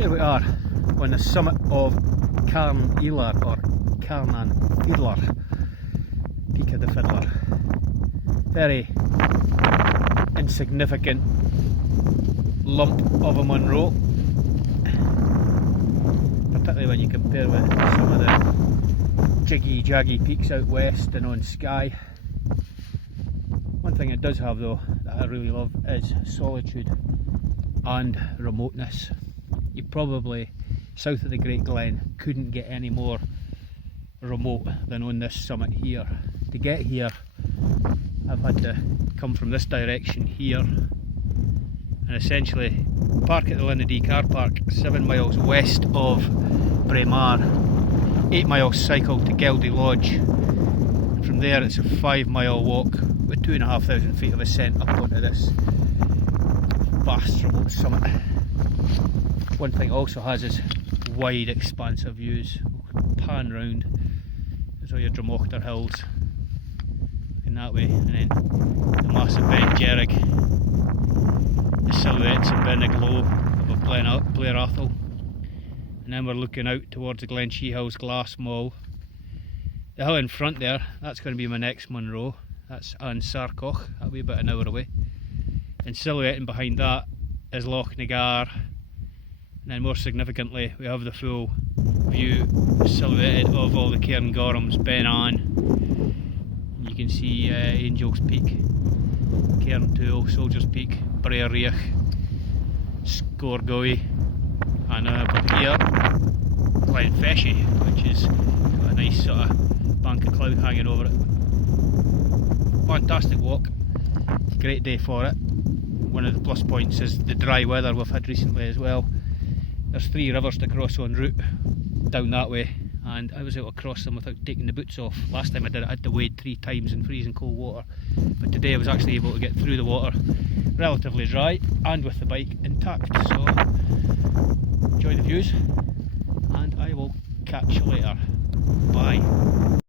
Here we are on the summit of Carn Ealar, or Carn Ealar, peak of the Fhidhleir. Very insignificant lump of a Munro, particularly when you compare with some of the jiggy jaggy peaks out west and on Skye. One thing it does have though that I really love is solitude and remoteness. You probably, south of the Great Glen, couldn't get any more remote than on this summit here. To get here I've had to come from this direction here and essentially park at the Linn of Dee car park 7 miles west of Perthshire, 8 miles cycle to Geldie Lodge, and from there it's a 5-mile walk with 2,500 feet of ascent up onto this vast remote summit. One thing it also has is wide expansive views. Pan round, there's all your remotest hills looking that way, and then the massive Ben Jerrig, the silhouettes and in the glow of a Blair Athol, and then we're looking out towards the Glen Hills Glass Mall. The hill in front there, that's going to be my next Munro, that's An Sgarsoch, that'll be about an hour away, and silhouetting behind that is Loch Nagar. And then more significantly we have the full view silhouetted of all the Cairn Gorms, Ben An. You can see Angel's Peak, Cairn Tool, Soldier's Peak, Brearreach, Scorgoy, and up here Glen Perthshire, which is got a nice sort of bank of cloud hanging over it. Fantastic walk, great day for it. One of the plus points is the dry weather we've had recently as well. There's 3 rivers to cross en route down that way, and I was able to cross them without taking the boots off. Last time I did it I had to wade 3 times in freezing cold water, but today I was actually able to get through the water relatively dry and with the bike intact. So enjoy the views and I will catch you later. Bye.